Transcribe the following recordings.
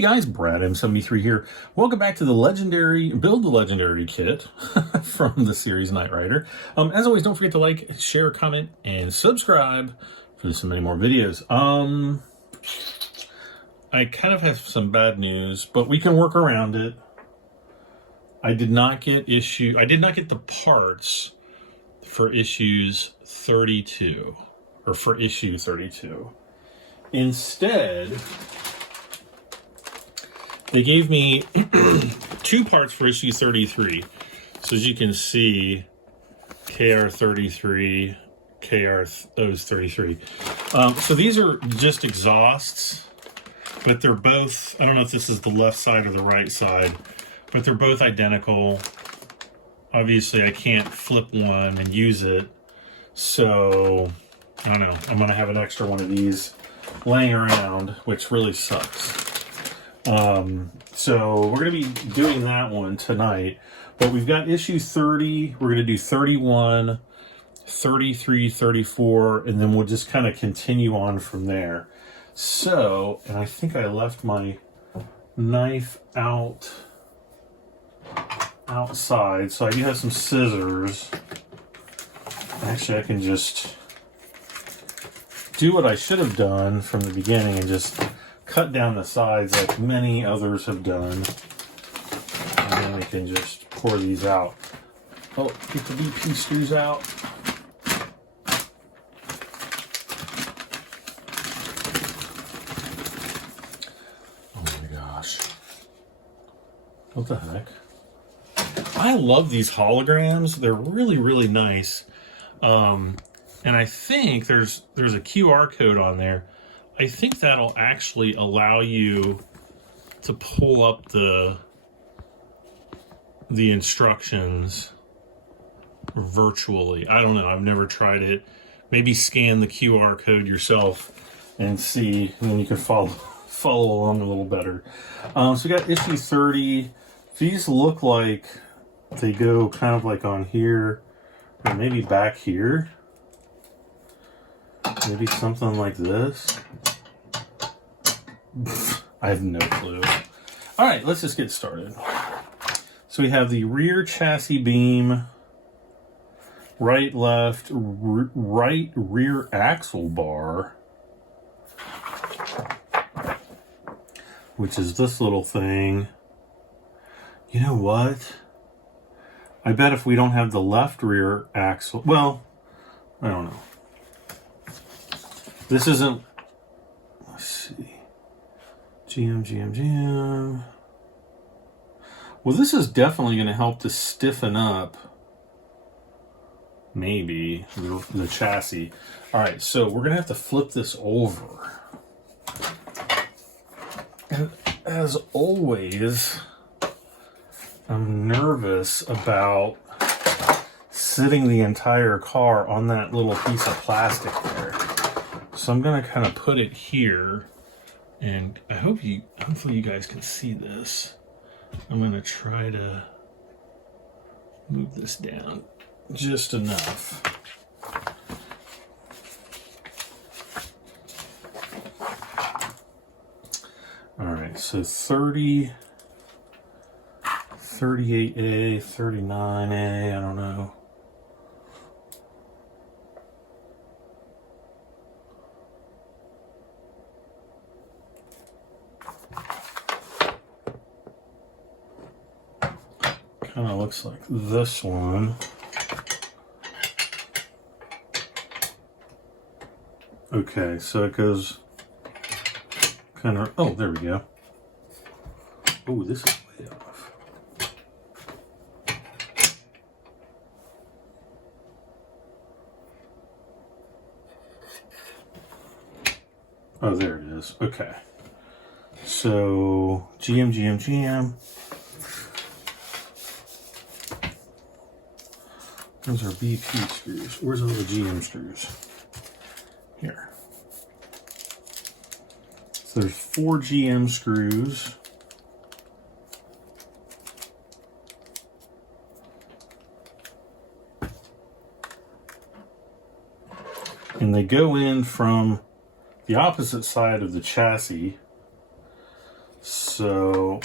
Hey guys, Brad M73 here. Welcome back to the legendary, Build the Legendary kit from the series Knight Rider. As always, don't forget to like, share, comment, and subscribe for so many more videos. I kind of have some bad news, but we can work around it. I did not get the parts for issues 32, or for issue 32. Instead, they gave me two parts for issue 33. So as you can see, KR33, KR33. So these are just exhausts, but they're both, I don't know if this is the left side or the right side, but they're both identical. Obviously I can't flip one and use it. So, I don't know, I'm gonna have an extra one of these laying around, which really sucks. So we're going to be doing that one tonight, but we've got issue 30, we're going to do 31, 33, 34, and then we'll just kind of continue on from there. So, and I think I left my knife outside, so I do have some scissors. Actually, I can just do what I should have done from the beginning and just cut down the sides like many others have done. And then we can just pour these out. Oh, get the VP screws out. Oh my gosh. What the heck? I love these holograms. They're really, really nice. And I think there's a QR code on there. I think that'll actually allow you to pull up the instructions virtually. I don't know, I've never tried it. Maybe scan the QR code yourself and see, and then you can follow along a little better. So we got issue 30. These look like they go kind of like on here, or maybe back here. Maybe something like this. I have no clue. All right, let's just get started. So we have the rear chassis beam, right, left, right rear axle bar, which is this little thing. You know what? I bet if we don't have the left rear axle, well, I don't know. This isn't, let's see, GM. Well, this is definitely going to help to stiffen up, maybe, the chassis. All right, so we're going to have to flip this over. And as always, I'm nervous about sitting the entire car on that little piece of plastic there. So I'm going to kind of put it here, and hopefully you guys can see this. I'm going to try to move this down just enough. All right, so 30, 38A, 39A, I don't know. Kind of looks like this one. Okay, so it goes kind of, oh, there we go. Oh, this is way off. Oh, there it is. Okay. So, GM. Those are BP screws. Where's all the GM screws? Here. So there's 4 GM screws. And they go in from the opposite side of the chassis. So So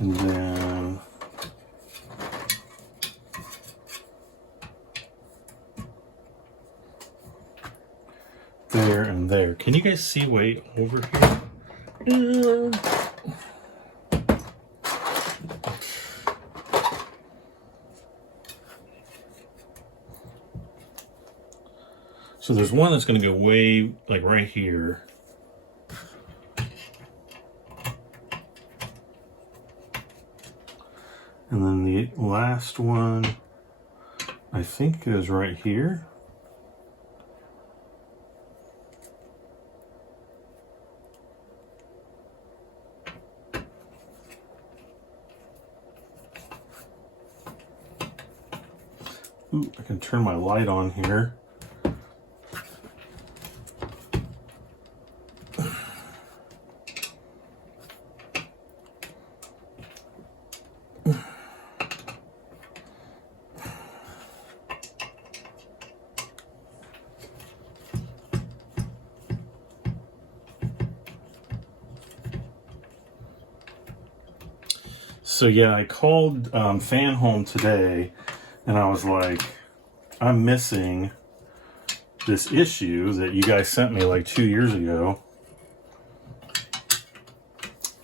and then there and there. Can you guys see way over here? So there's one that's going to go way, like right here. And then the last one, I think, is right here. Ooh, I can turn my light on here. So yeah, I called Fanhome today, and I was like, I'm missing this issue that you guys sent me like 2 years ago.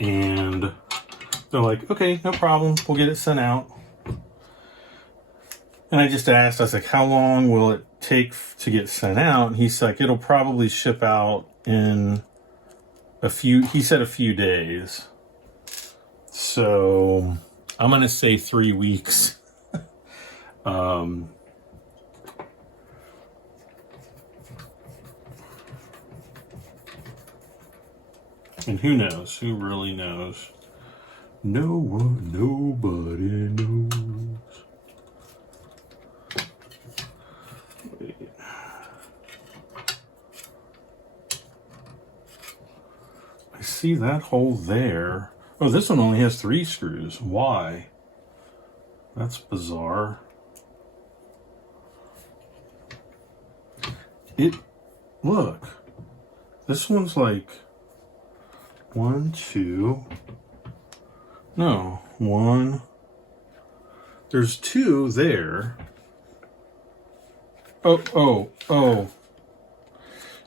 And they're like, okay, no problem, we'll get it sent out. And I just asked, I was like, how long will it take to get sent out? And he's like, it'll probably ship out in he said a few days. So I'm gonna say 3 weeks. And who knows? Who really knows? No one, nobody knows. Wait. I see that hole there. Oh, this one only has 3 screws. Why? That's bizarre. Look. This one's like 1, 2. No, 1. There's 2 there. Oh.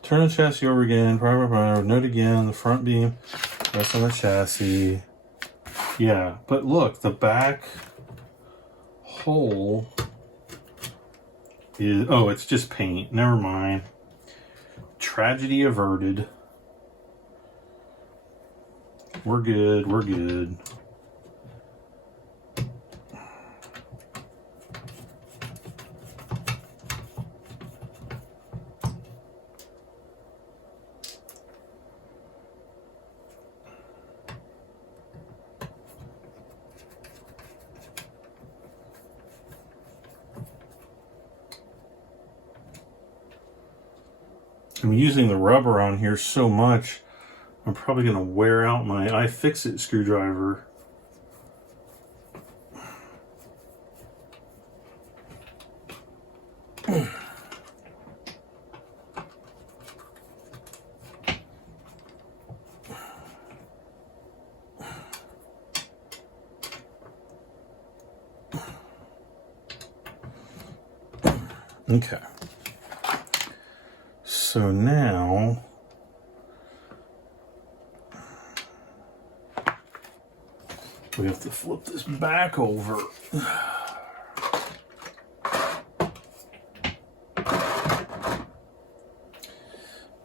Turn the chassis over again. Note again the front beam. Rest on the chassis. Yeah, but look, the back hole is... Oh, it's just paint. Never mind. Tragedy averted. We're good. We're good. I'm using the rubber on here so much, I'm probably going to wear out my iFixit screwdriver. Okay. So now we have to flip this back over.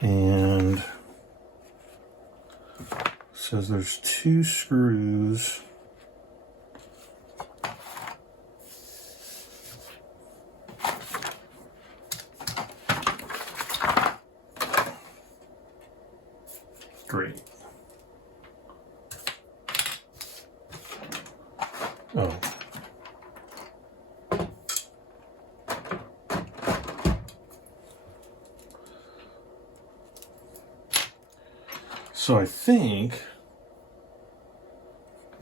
And it says there's 2 screws So I think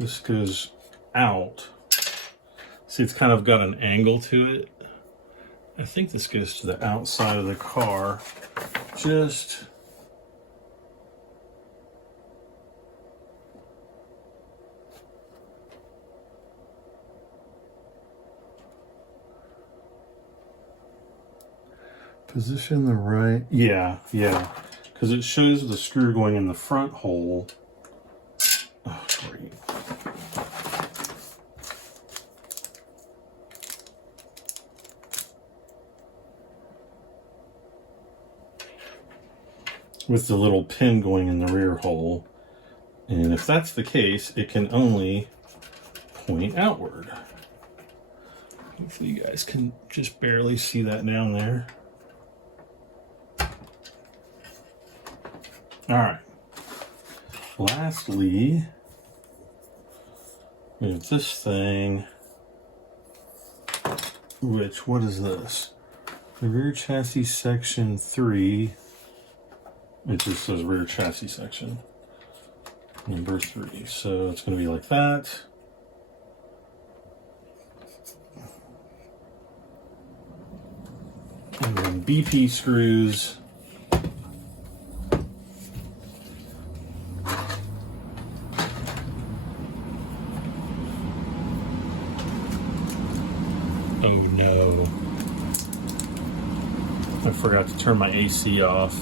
this goes out. See, it's kind of got an angle to it. I think this goes to the outside of the car. Just position the right. Yeah, because it shows the screw going in the front hole. Oh, great. With the little pin going in the rear hole. And if that's the case, it can only point outward. Hopefully you guys can just barely see that down there. All right. Lastly, we have this thing, which, what is this? The rear chassis section 3. It just says rear chassis section number 3. So it's going to be like that. And then BP screws. Oh no. I forgot to turn my AC off.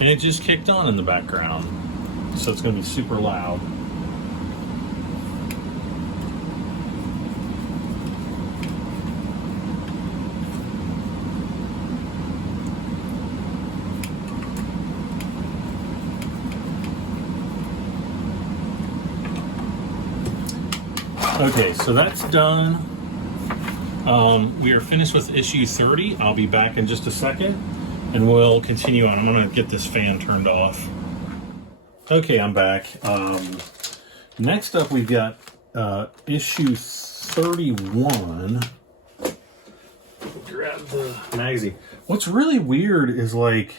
And it just kicked on in the background. So it's going to be super loud. Okay, so that's done. We are finished with issue 30. I'll be back in just a second and we'll continue on. I'm going to get this fan turned off. Okay, I'm back. Next up, we've got issue 31. Grab the magazine. What's really weird is, like,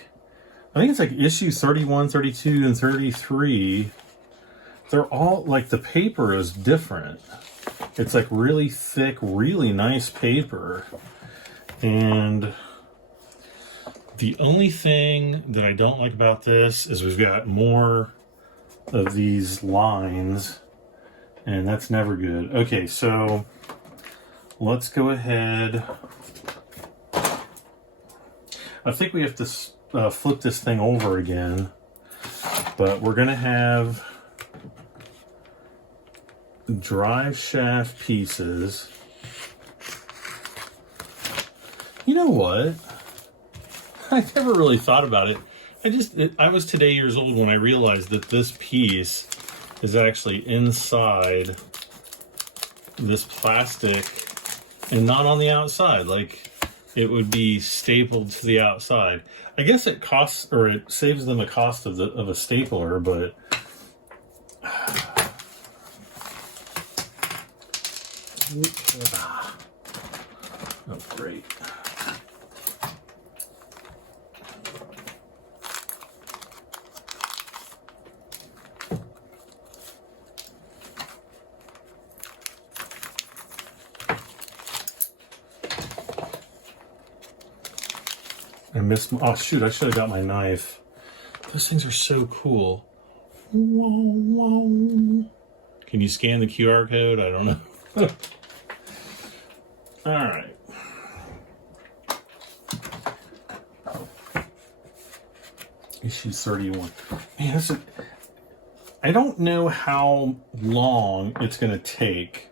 I think it's like issue 31, 32, and 33. They're all, like, the paper is different. It's like really thick, really nice paper. And the only thing that I don't like about this is we've got more of these lines, and that's never good. Okay, so let's go ahead. I think we have to flip this thing over again, but we're gonna have drive shaft pieces. You know what? I never really thought about it. I was today years old when I realized that this piece is actually inside this plastic and not on the outside. Like, it would be stapled to the outside. I guess it costs, or it saves them the cost of a stapler, but oh, great. I missed, oh shoot, I should have got my knife. Those things are so cool. Can you scan the QR code? I don't know. All right. Issue 31. Man, I don't know how long it's going to take.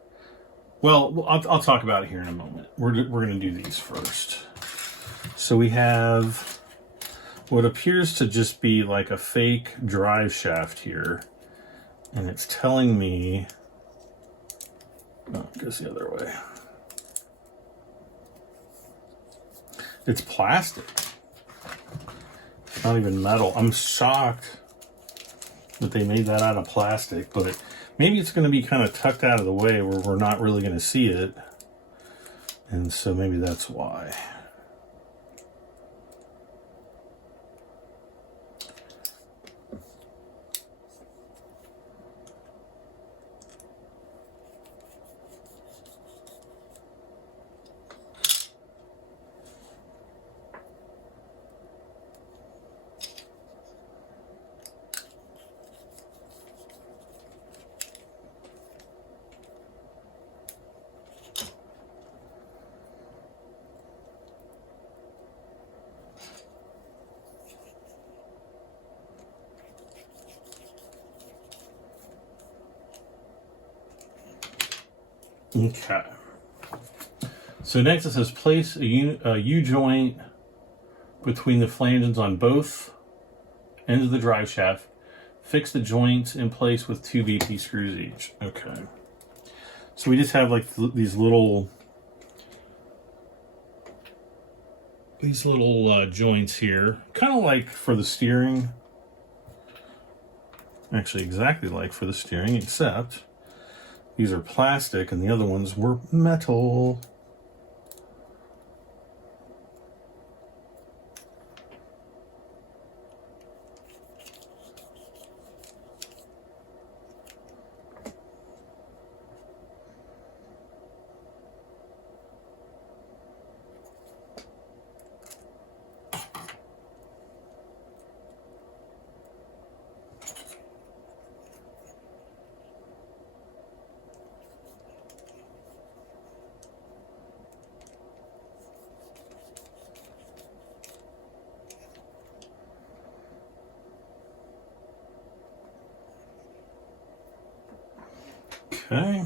Well, I'll talk about it here in a moment. We're going to do these first. So we have what appears to just be like a fake drive shaft here. And it's telling me, oh, it goes the other way. It's plastic. It's not even metal. I'm shocked that they made that out of plastic, but maybe it's going to be kind of tucked out of the way where we're not really going to see it. And so maybe that's why. Okay. So next it says place a U-joint between the flanges on both ends of the drive shaft. Fix the joints in place with 2 BP screws each. Okay. So we just have like these little joints here, kind of like for the steering. Actually, exactly like for the steering, except these are plastic and the other ones were metal. Okay.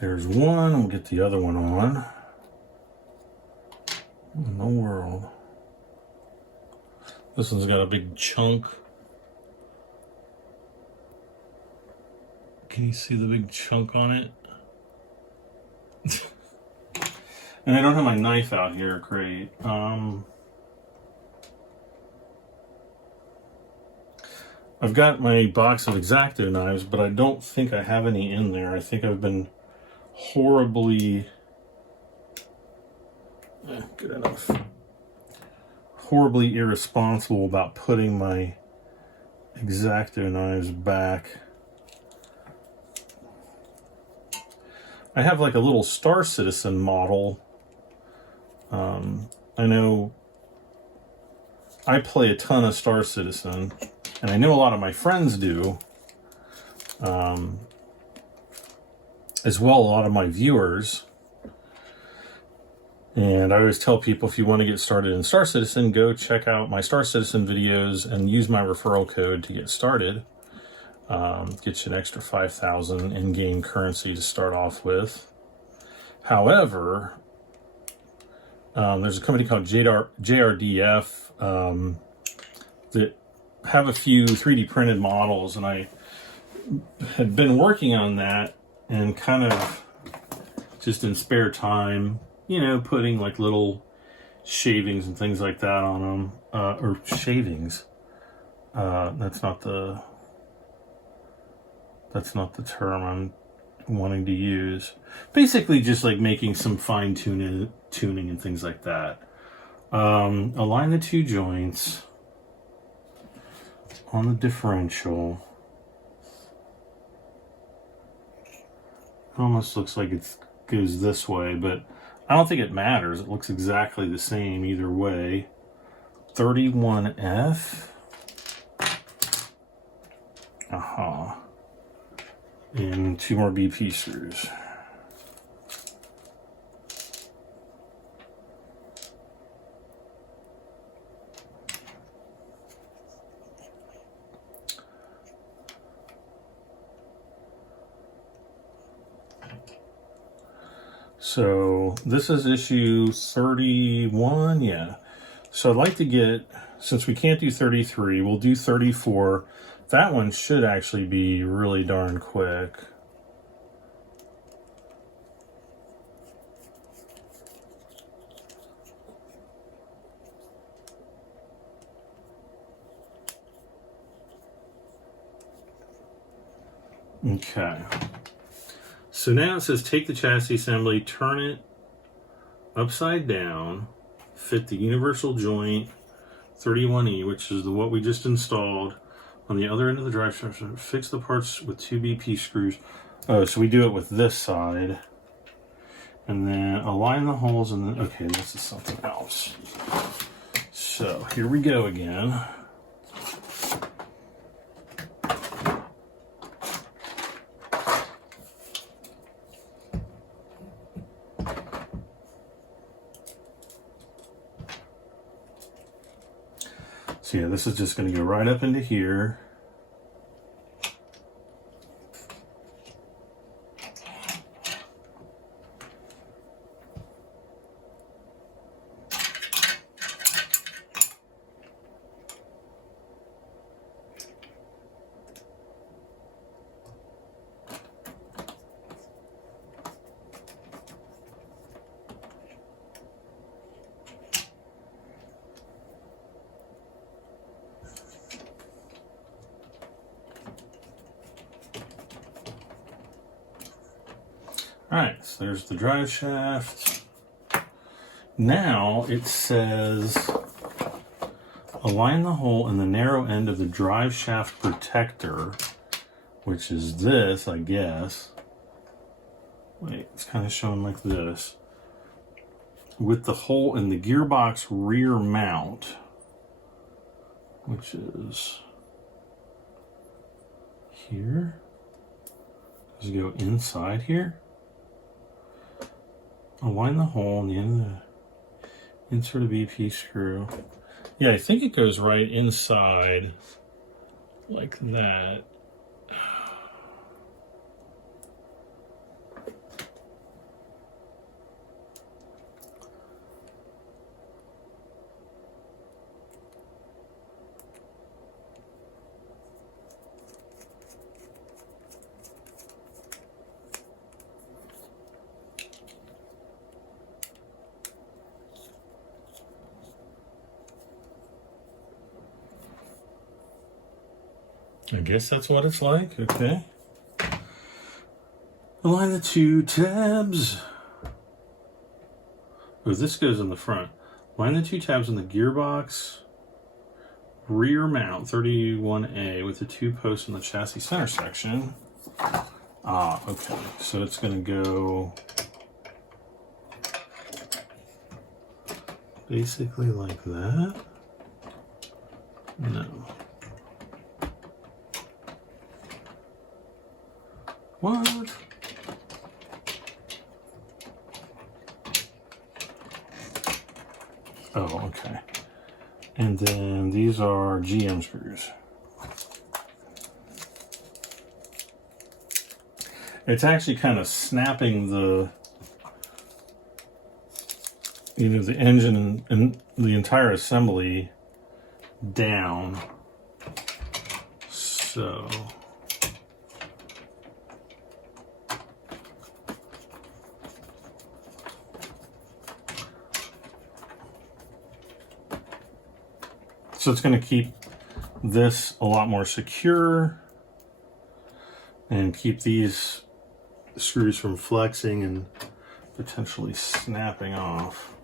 There's one. We'll get the other one on. What in the world? This one's got a big chunk. Can you see the big chunk on it? And I don't have my knife out here. Great. I've got my box of X-Acto knives, but I don't think I have any in there. I think I've been horribly... good enough. Horribly irresponsible about putting my X-Acto knives back. I have like a little Star Citizen model. I know I play a ton of Star Citizen, and I know a lot of my friends do, as well a lot of my viewers. And I always tell people, if you want to get started in Star Citizen, go check out my Star Citizen videos and use my referral code to get started. Get you an extra 5,000 in-game currency to start off with. However, there's a company called JRDF that have a few 3D printed models, and I had been working on that and kind of just in spare time, you know, putting like little shavings and things like that on them, or shavings. That's not the term I'm wanting to use. Basically just like making some fine tuning and things like that. Align the 2 joints on the differential. It almost looks like it goes this way, but I don't think it matters. It looks exactly the same either way. 31F. And 2 more BP screws. So this is issue 31, yeah. So I'd like to get, since we can't do 33, we'll do 34. That one should actually be really darn quick. Okay. So now it says take the chassis assembly, turn it upside down, fit the universal joint 31E, which is what we just installed, on the other end of the drive shaft. Fix the parts with 2 BP screws. Oh, so we do it with this side. And then align the holes and then, okay, this is something else. So here we go again. So yeah, this is just going to go right up into here. Alright, so there's the drive shaft. Now it says align the hole in the narrow end of the drive shaft protector, which is this, I guess. Wait, it's kind of showing like this. With the hole in the gearbox rear mount, which is here. Does it go inside here? Align the hole in the end of the insert a BP screw. Yeah, I think it goes right inside like that. I guess that's what it's like, okay. Align the two tabs. Oh, this goes in the front. Align the two tabs on the gearbox rear mount 31A with the two posts in the chassis center section. Ah, okay. So it's going to go basically like that. No. What? Oh, okay. And then these are GM screws. It's actually kind of snapping the, you know, the engine and the entire assembly down. So it's going to keep this a lot more secure and keep these screws from flexing and potentially snapping off.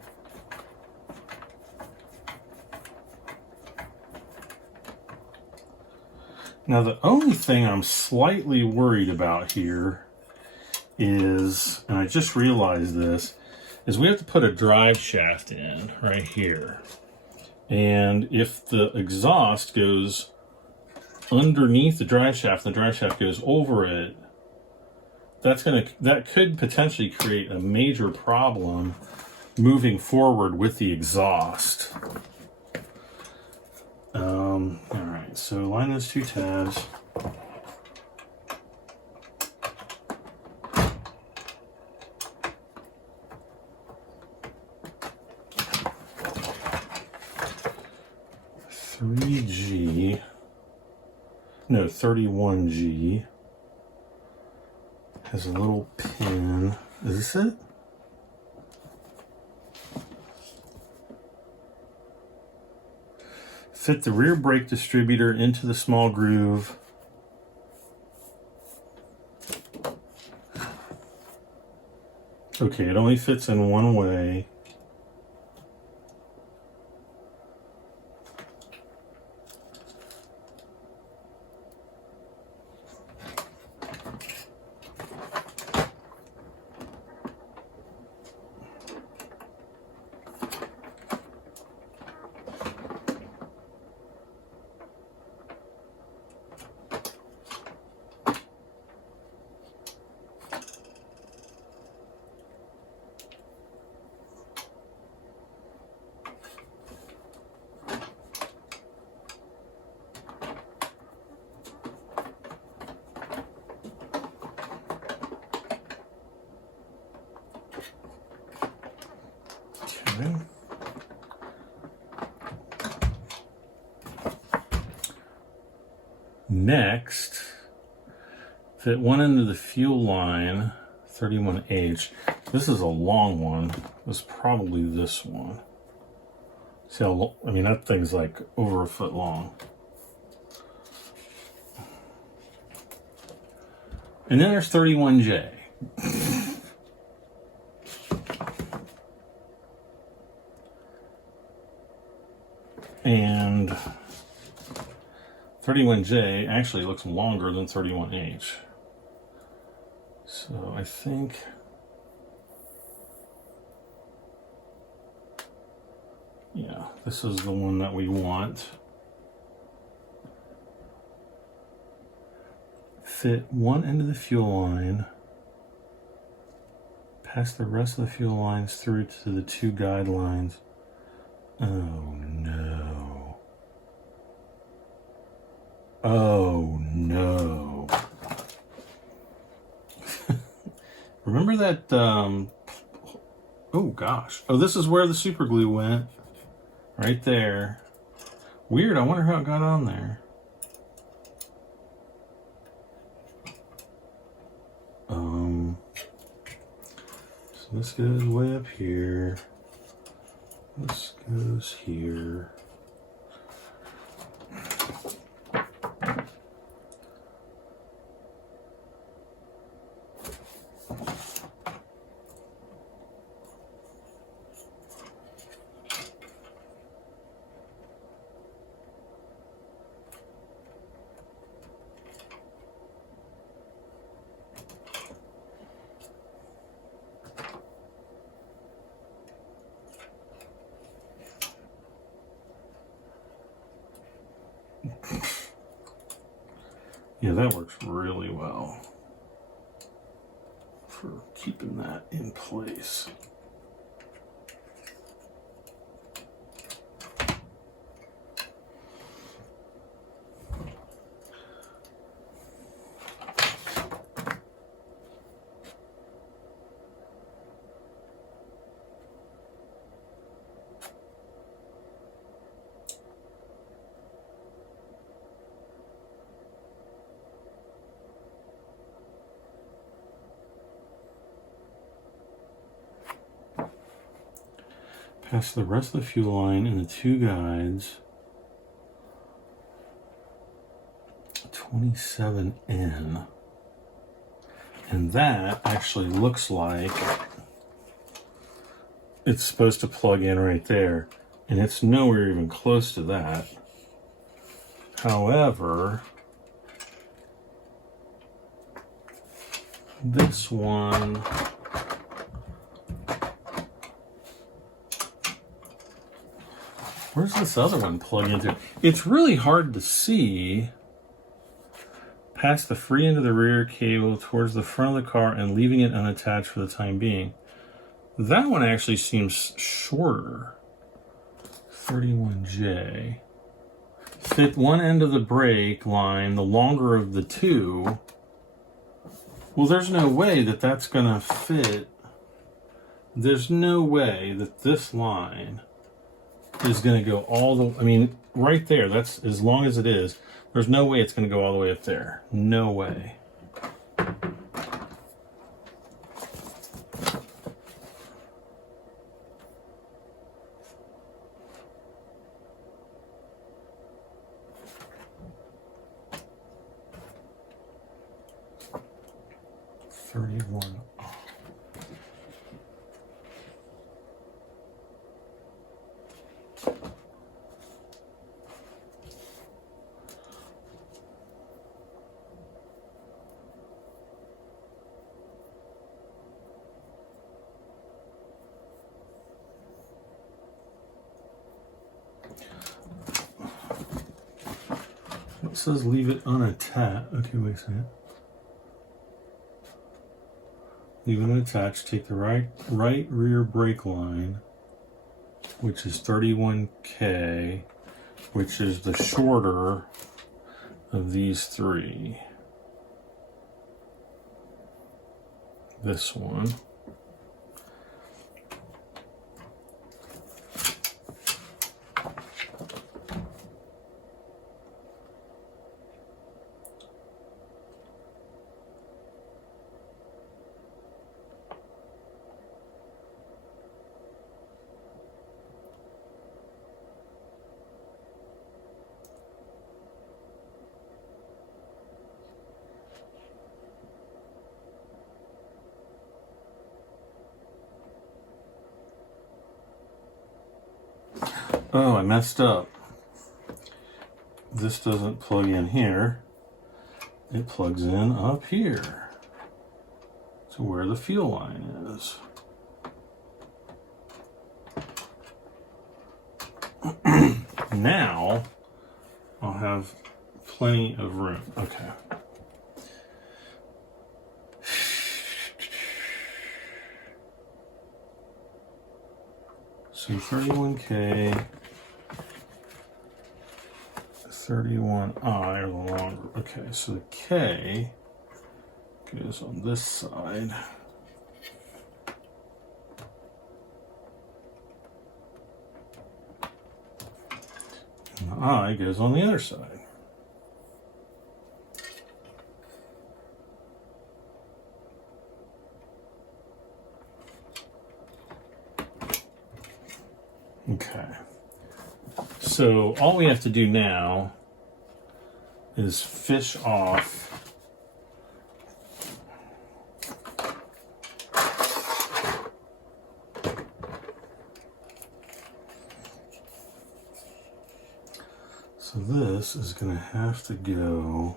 Now the only thing I'm slightly worried about here is, and I just realized this, is we have to put a drive shaft in right here. And if the exhaust goes underneath the drive shaft and the drive shaft goes over it, that could potentially create a major problem moving forward with the exhaust. All right, so align those two tabs. No, 31G has a little pin. Is this it? Fit the rear brake distributor into the small groove. Okay, it only fits in one way. Next, fit one end of the fuel line, 31H. This is a long one. This is probably this one. See how long, I mean, that thing's like over a foot long. And then there's 31J. 31J actually looks longer than 31H. So I think yeah, this is the one that we want. Fit one end of the fuel line, pass the rest of the fuel lines through to the two guide lines. Oh no. Oh no. Remember that, oh gosh. Oh, this is where the super glue went. Right there. Weird, I wonder how it got on there. So this goes way up here. This goes here. Yeah, that works really well for keeping that in place. Pass the rest of the fuel line in the two guides. 27N. And that actually looks like it's supposed to plug in right there. And it's nowhere even close to that. However, this one, where's this other one plug into? It's really hard to see past the free end of the rear cable towards the front of the car and leaving it unattached for the time being. That one actually seems shorter. 31J. Fit one end of the brake line, the longer of the two. Well, there's no way that that's gonna fit. There's no way that this line is going to go all the, I mean, right there, that's as long as it is, there's no way it's going to go all the way up there. No way. It says leave it unattached. Okay, wait a second. Leave it unattached. Take the right rear brake line, which is 31K, which is the shorter of these three. This one. Oh, I messed up. this doesn't plug in here. It plugs in up here to where the fuel line is. Now I'll have plenty of room. Okay. So 31K, 31i are the longer. Okay, so the K goes on this side. And the I goes on the other side. Okay. So all we have to do now is fish off so this is going to have to go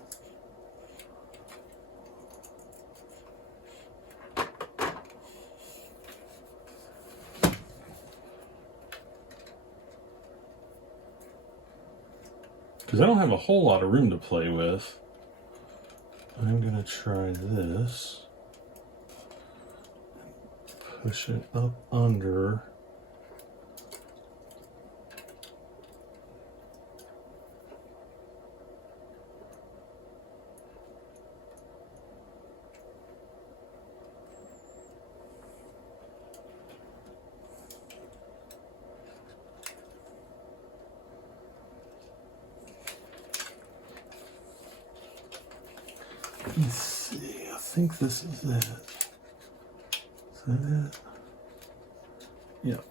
because I don't have a whole lot of room to play with. I'm going to try this. Push it up under. Let's see, I think this is it. Is that it? Yep.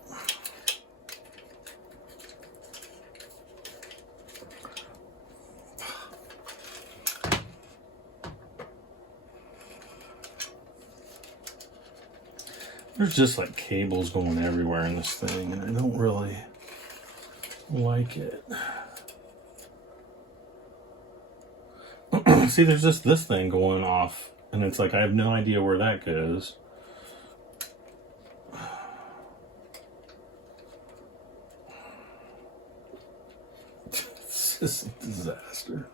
There's just like cables going everywhere in this thing, and I don't really like it. See, there's just this thing going off, and it's like I have no idea where that goes. It's just a disaster.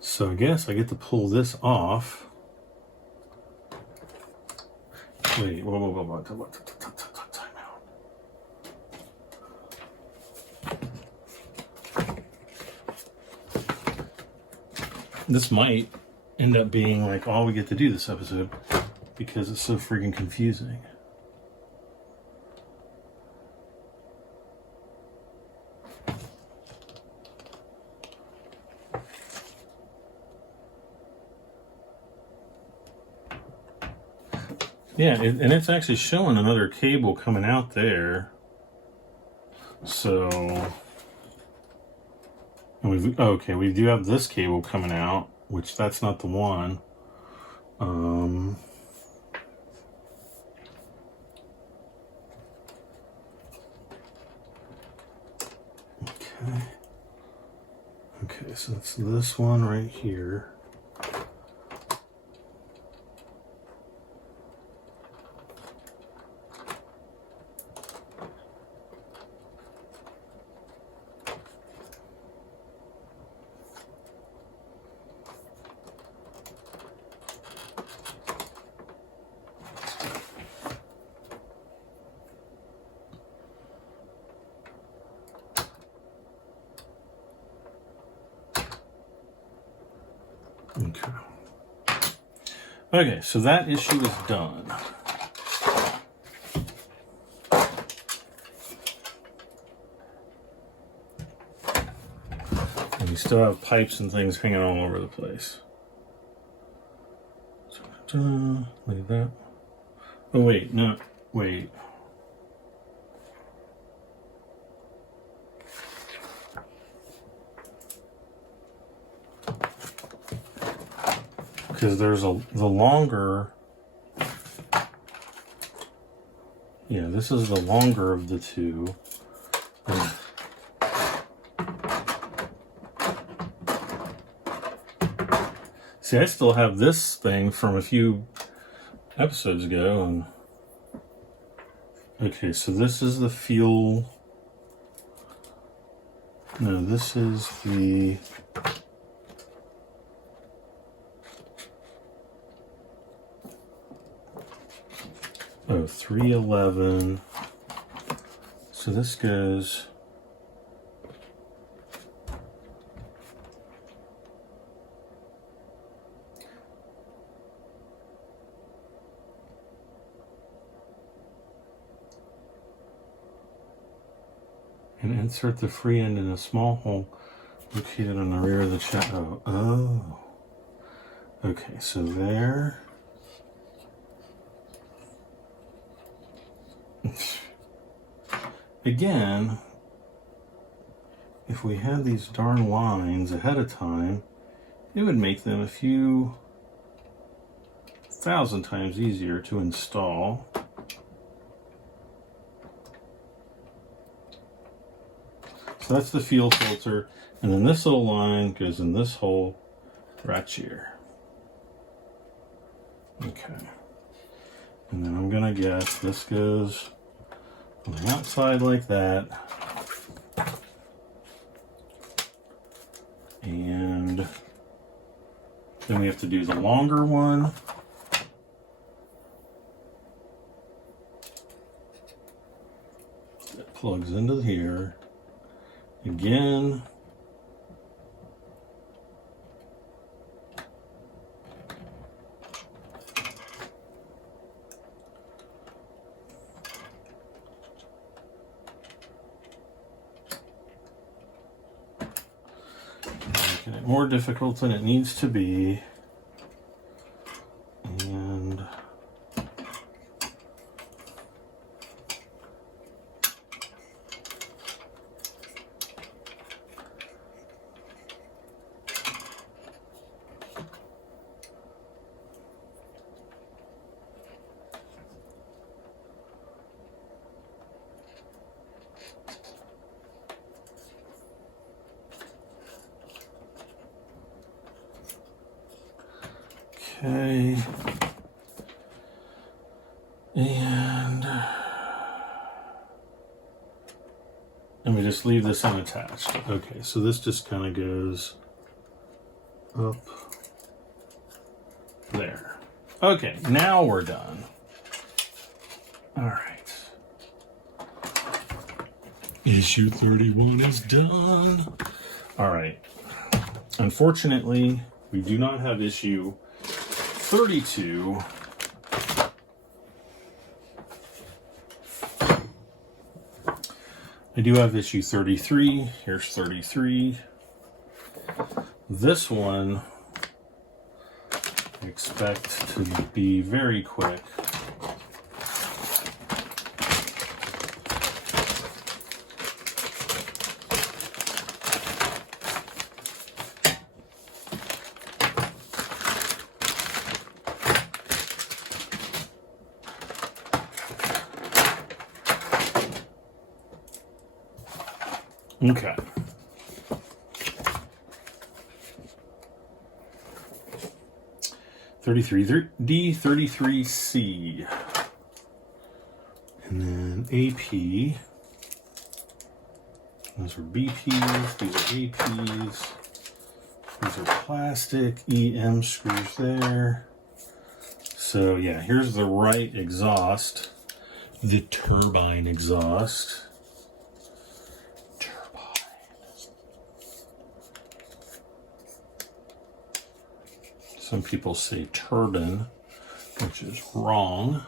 So I guess I get to pull this off. Wait, whoa, time out. This might end up being like all we get to do this episode because it's so freaking confusing. Yeah, and it's actually showing another cable coming out there. So, and okay, we do have this cable coming out, which that's not the one. Okay, so it's this one right here. Okay, so that issue is done. And we still have pipes and things hanging all over the place. Look at that. Oh, wait, no, wait. because there's the longer. Yeah, this is the longer of the two. See, I still have this thing from a few episodes ago, and okay, so this is the fuel. No, this is the oh, 311. So this goes and insert the free end in a small hole located on the rear of the chassis. Oh. Okay, so there. Again, if we had these darn lines ahead of time, it would make them a few thousand times easier to install. So that's the fuel filter, and then this little line goes in this hole right here. Okay. And then I'm gonna guess this goes on the outside like that. And then we have to do the longer one. That plugs into here. Again. Making it more difficult than it needs to be. And okay, and we just leave this unattached. Okay, so this just kind of goes up there. Okay, now we're done. All right. Issue 31 is done. All right. Unfortunately, we do not have issue 32. I do have issue 33. Here's 33. This one I expect to be very quick. Okay. D33C. And then AP. Those are BPs, these are APs. These are plastic EM screws there. So yeah, here's the right exhaust. The turbine exhaust. Some people say turbine, which is wrong.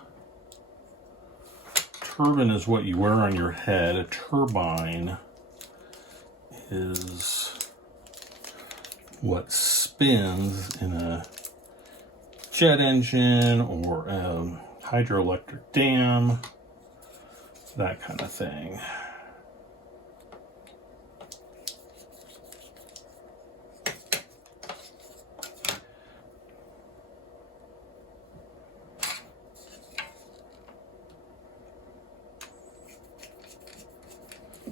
Turbine is what you wear on your head. A turbine is what spins in a jet engine or a hydroelectric dam, that kind of thing.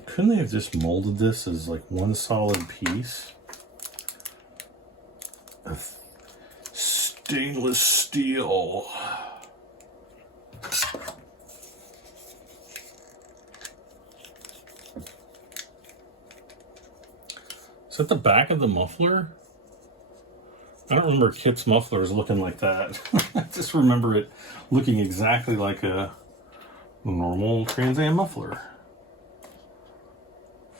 Couldn't they have just molded this as like one solid piece of stainless steel? Is that the back of the muffler? I don't remember KITT's mufflers looking like that. I just remember it looking exactly like a normal Trans Am muffler.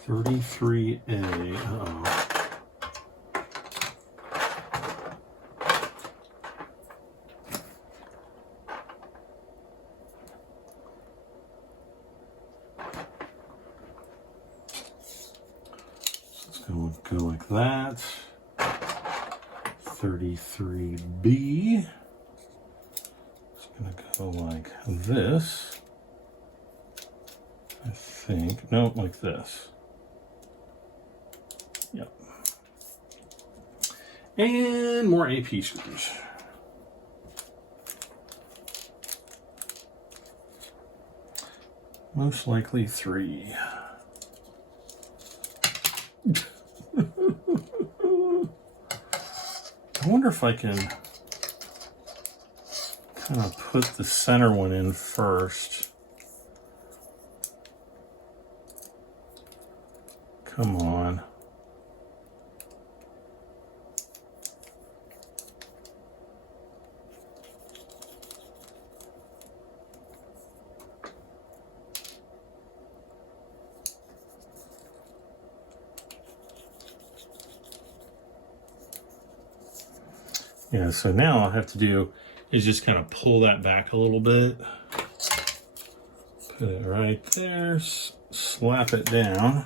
33A. Uh-oh. Go like that. 33B. It's gonna go like this. I think. No, like this. Yep. And more AP screws. Most likely 3. I wonder if I can kind of put the center one in first. Come on. Yeah, so now all I have to do is just kind of pull that back a little bit. Put it right there, slap it down.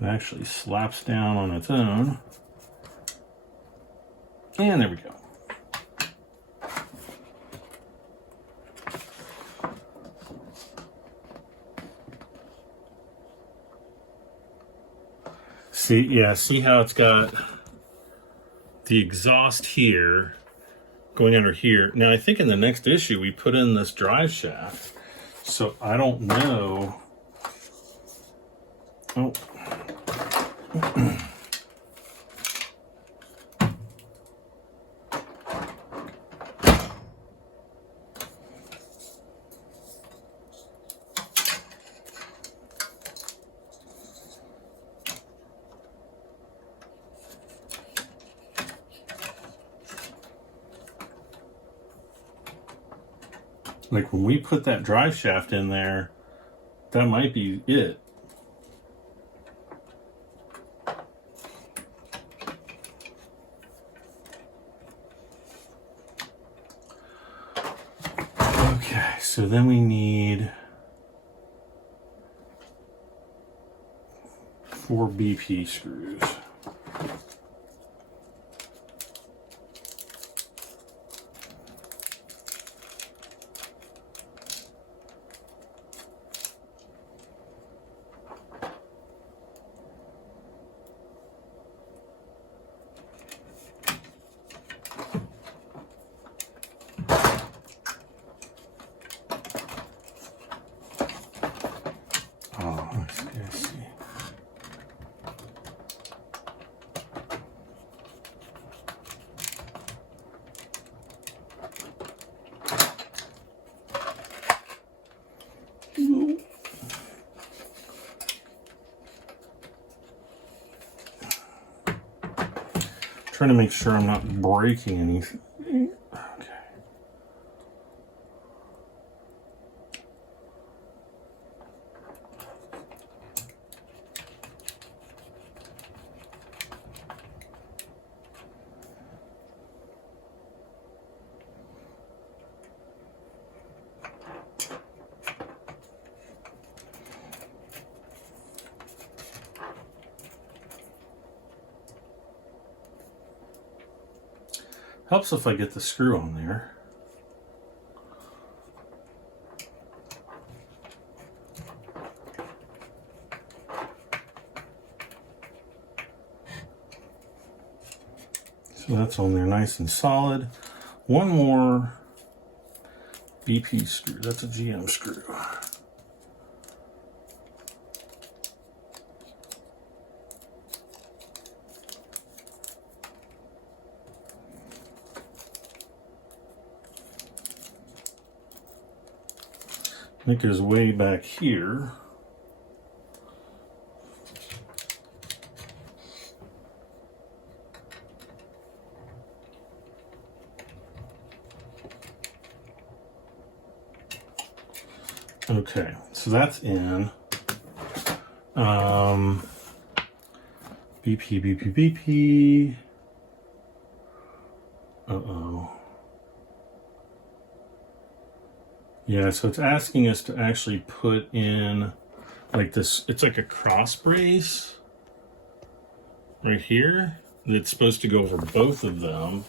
It actually slaps down on its own. And there we go. See, yeah, see how it's got the exhaust here going under here. Now, I think in the next issue, we put in this drive shaft. So I don't know. Oh. Like when we put that drive shaft in there, that might be it. Okay, so then we need 4 BP screws. Trying to make sure I'm not breaking anything. Okay. Helps if I get the screw on there. So that's on there nice and solid. One more BP screw. That's a GM screw. it goes way back here. Okay, so that's in. BP. Uh-oh. Yeah, so it's asking us to actually put in like this. It's like a cross brace right here that's supposed to go over both of them.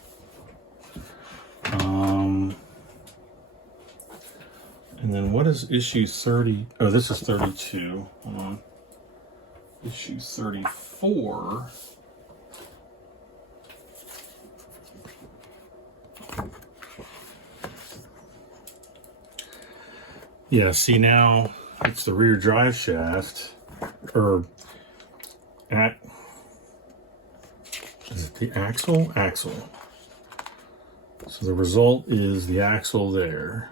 And then what is issue 30? Oh, this is 32. Hold on. Issue 34. Yeah, see now it's the rear drive shaft, or is it the axle? Axle. So the result is the axle there.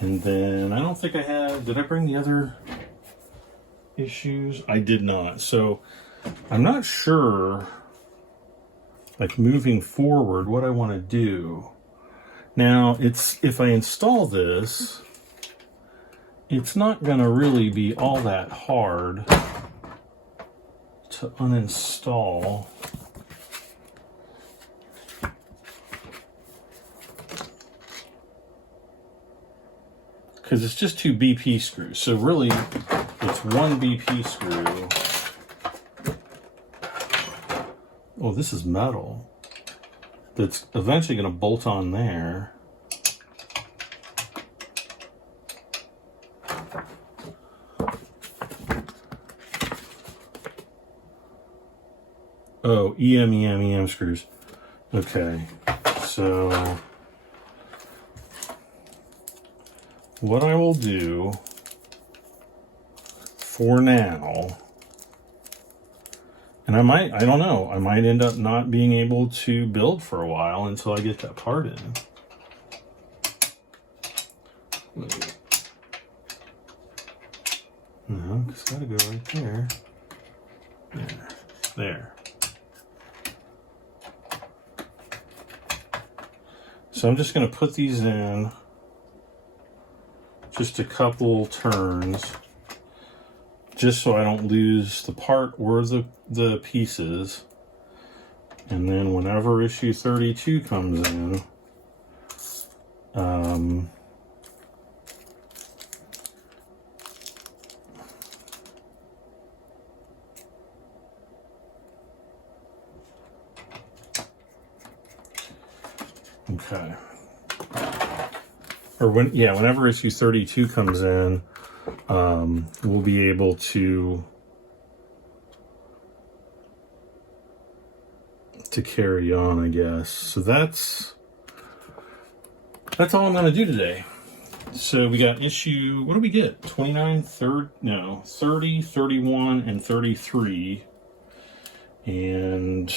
And then I don't think I have, did I bring the other issues? I did not. So I'm not sure, like moving forward, what I want to do. Now, if I install this, it's not going to really be all that hard to uninstall. Because it's just 2 BP screws. So really, it's 1 BP screw. Oh, this is metal. That's eventually going to bolt on there. Oh, EM screws. Okay, so what I will do for now, and I don't know, I might end up not being able to build for a while until I get that part in. No, it's gotta go right there. There. So I'm just going to put these in just a couple turns, just so I don't lose the part or the pieces. And then whenever issue 32 comes in, okay. Or whenever issue 32 comes in, we'll be able to carry on, I guess. So that's all I'm going to do today. So we got issue, what do we get? 29, 30, 31, and 33. And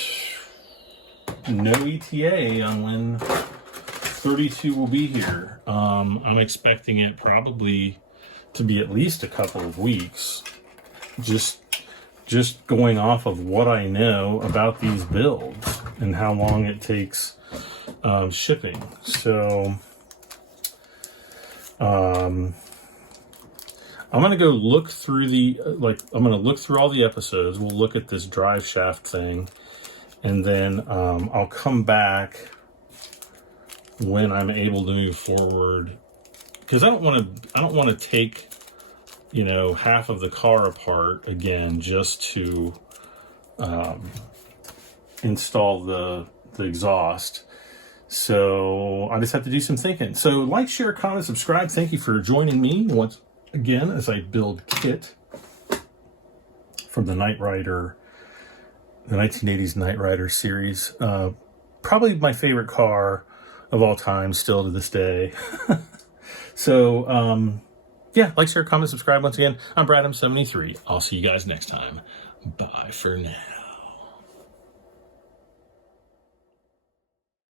no ETA on when 32 will be here. I'm expecting it probably to be at least a couple of weeks. Just going off of what I know about these builds and how long it takes shipping. So I'm gonna go look through I'm gonna look through all the episodes. We'll look at this drive shaft thing, and then I'll come back when I'm able to move forward, because I don't want to take, you know, half of the car apart again just to install the exhaust. So I just have to do some thinking. So like, share, comment, subscribe. Thank you for joining me once again as I build KITT from the Knight Rider, the 1980s Knight Rider series. Probably my favorite car of all time, still to this day. So, yeah, like, share, comment, subscribe once again. I'm Bradham73. I'll see you guys next time. Bye for now.